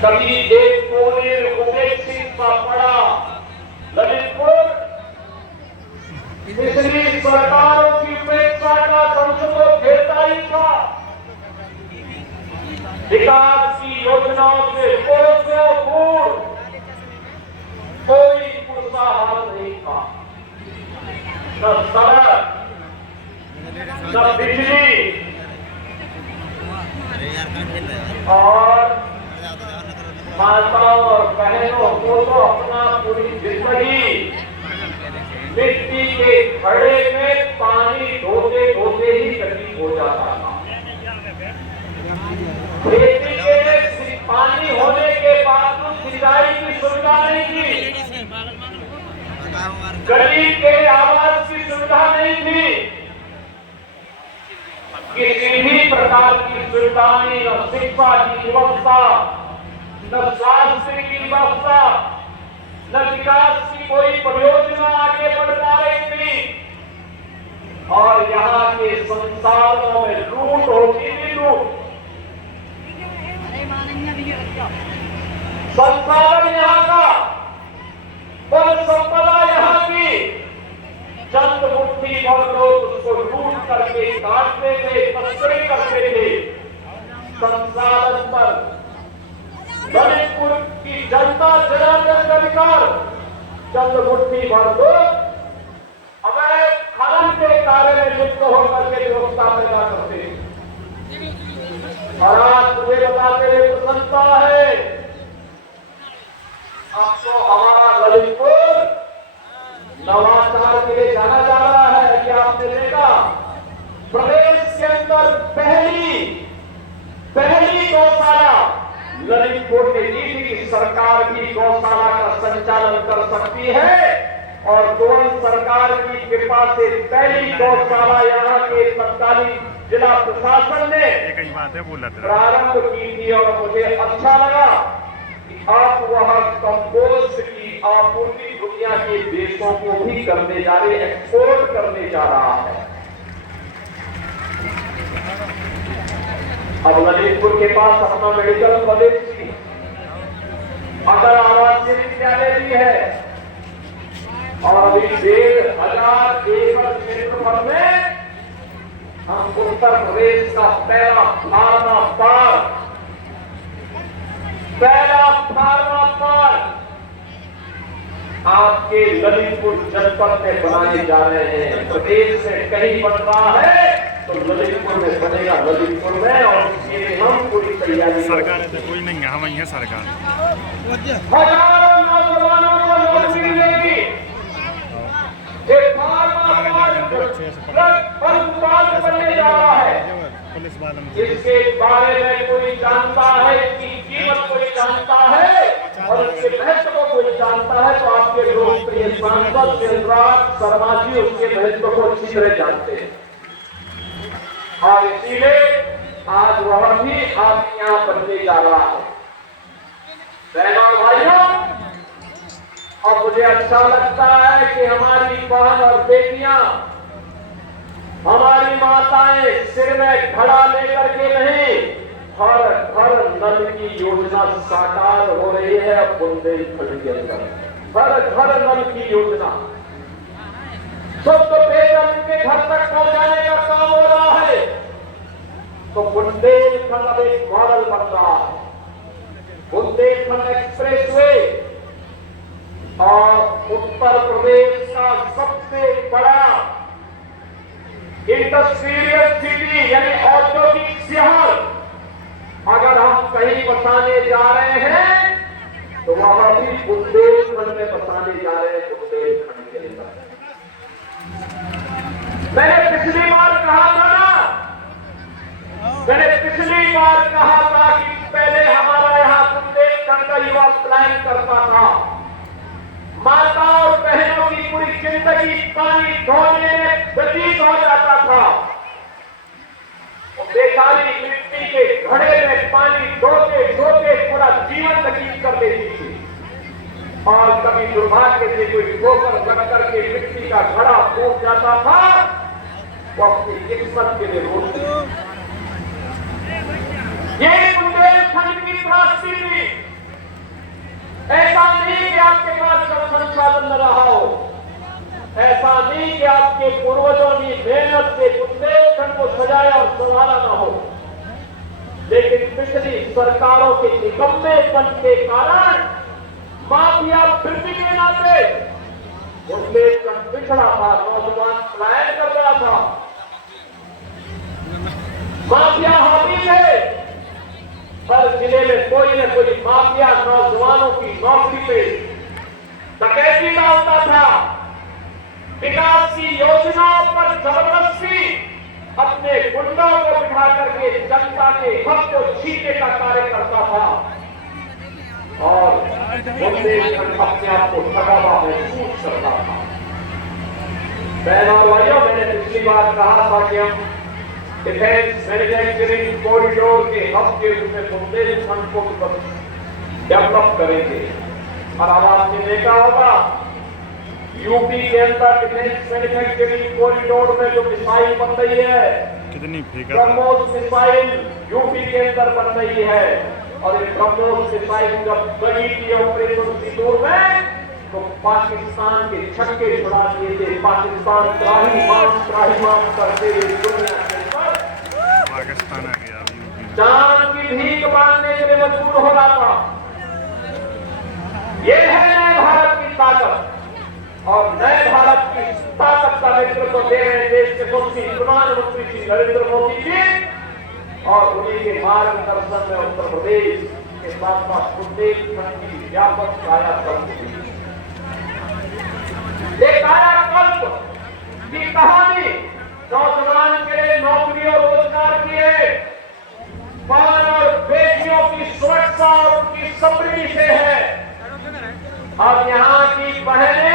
कभी एक कोने उपेक्षित सा पड़ा ललितपुर पिछली सरकारों की उपेक्षा का संसद घेरता ही था। विकास की योजनाओं से कोसों दूर कोई पुरसा हाल नहीं था। न सड़क, न बिजली और माताओं और बहनों को तो अपना पूरी जिंदगी मिट्टी के घड़े में पानी धोते धोते ही तकलीफ हो जाता था। खेती के पानी होने के बाद सिंचाई की सुविधा नहीं थी, गरीब के आवास की सुविधा नहीं थी, किसी भी प्रकार की सुविधा नहीं, न शिक्षा की व्यवस्था, न स्वास्थ्य की व्यवस्था, न विकास की कोई परियोजना आगे बढ़ पा रही थी। और यहाँ के संसाधनों में लूट होती थी, लूट। संसाधन यहाँ का, वन संपदा यहाँ की, चंद मुट्ठी भर लोग उसको लूट करके काटते थे, तस्करी करते थे। संसाधन पर ललितपुर की जनता जनार्दन अधिकार, चंद मुट्ठी भर लोग अवैध खनन के कार्य में लिप्त होकर के व्यवस्था पैदा करते थे। और आज मुझे बताते हुए प्रसन्नता है, अब तो हमारा ललितपुर नवाचार के लिए जाना जा रहा है। कि आपने देखा प्रदेश के अंदर पहली गौशाला ललितपुर ने दी थी कि सरकार भी गौशाला का संचालन कर सकती है। और दोनों सरकार की कृपा से पहली गौशाला यहाँ के तत्कालीन जिला प्रशासन ने प्रारंभ की थी। और मुझे अच्छा लगा कि आप वहां कंपोस्ट की आपूर्ति दुनिया के देशों को भी करने जा रहे, एक्सपोर्ट करने जा रहा है। अब ललितपुर के पास अपना मेडिकल कॉलेज भी, अगर आवासीय विद्यालय भी है, और अभी 1500 एकड़ क्षेत्रफल में हम उत्तर प्रदेश का पहला फार्मा पार्क आपके ललितपुर जनपद में बनाने जा रहे हैं। प्रदेश में कहीं बन रहा है तो ललितपुर में बनेगा, ललितपुर में। और इसके लिए हम पूरी तैयारी, सरकार से कोई नहीं है, हम ही है सरकार। हजारों नौजवानों को नौकरी मिलेगी। एक बनने जा रहा है। इसके बारे में कोई जानता है, इसकी कीमत कोई जानता है और इसके महत्व को कोई जानता है तो आपके लोकप्रिय सांसद शिवराज शर्मा जी उसके महत्व को अच्छी तरह जानते हैं। और इसीलिए आज वह भी आप यहाँ बनने जा रहा है। बहनों और भाइयों, और मुझे अच्छा लगता है कि हमारी बहन और बेटियां, हमारी माताएं सिर में घड़ा लेकर के नहीं, हर घर नल की योजना साकार हो रही है। अब बुंदेलखंड के अंदर हर घर नल की योजना, शुद्ध पेयजल के घर तक पहुंचाने का काम हो रहा है। तो बुंदेलखंड अब एक मॉडल बन रहा है। बुंदेलखंड एक्सप्रेसवे और उत्तर प्रदेश का सबसे बड़ा इंडस्ट्रियल सिटी यानी औद्योगिक शहर अगर हम कहीं बसाने जा रहे हैं तो वहां भी बुंदेलखंड में बसाने जा रहे हैं। बुंदेलखंड के अंदर मैंने पिछली बार कहा था कि पहले हमारा यहाँ बुंदेलखंड का युवा प्लान करता था। माता और बहनों की पूरी जिंदगी पानी धोने में व्यतीत हो जाता था। बेकारी मिट्टी के घड़े में पानी धोते धोते पूरा जीवन व्यतीत कर देती थी। और कभी दुर्भाग्य से कोई ठोकर लग करके मिट्टी का घड़ा फूट जाता था, वो अपनी किस्मत के लिए रोते। ये बुंदेलखंड की त्रासदी थी। ऐसा नहीं कि आपके पूर्वजों ने मेहनत से बुंदेलखंड को सजाया और संवारा ना हो, लेकिन पिछली सरकारों के निकम्मेपन के कारण माफिया फिरती के नाते बुंदेलखंड पिछड़ा था, नौजवान पलायन कर रहा था, माफिया हावी थे। हर जिले में कोई न कोई माफिया नौजवानों की नौकरी पे डकैती डालता था, विकास की योजनाओं पर जबरदस्ती अपने गुंडों को बिठा करके जनता के हक को छीनने का कार्य करता था और बुंदेलखंड अपने आप को ठगावा महसूस करता था। बहनों और भाइयों, मैंने पिछली बार कहा था कि हम डिफेंस मैन्युफैक्चरिंग कॉरिडोर के हब के रूप में बुंदेलखंड को डेवलप करेंगे। और अब आपने देखा होगा यूपी के अंदर डिफेंस मैन्युफैक्चरिंग कॉरिडोर में जो मिसाइल बन रही है, कितनी ब्रह्मोस मिसाइल यूपी के अंदर बन रही है। और ये ब्रह्मोस मिसाइल जब गई थी ऑपरेशन सिंदूर में तो पाकिस्तान के छक्के छुड़ा दिए थे। पाकिस्तान त्राहिमाम करते हुए दुनिया के पाकिस्तान आ गया, जान की भीख मांगने के लिए मजबूर हो रहा था। ये है नए भारत की ताकत और नए भारत की ताकत का नेतृत्व दे रहे हैं देश के प्रधानमंत्री श्री नरेंद्र मोदी जी और उन्हीं के मार्गदर्शन में उत्तर प्रदेश के साथ साथ बुंदेलखंड की व्यापक कायाकल्प हुई। ये कायाकल्प की कहानी नौजवान के लिए नौकरी और रोजगार की है, पान और बेटियों की सुरक्षा और उनकी समृद्धि से है। अब यहाँ की बहनें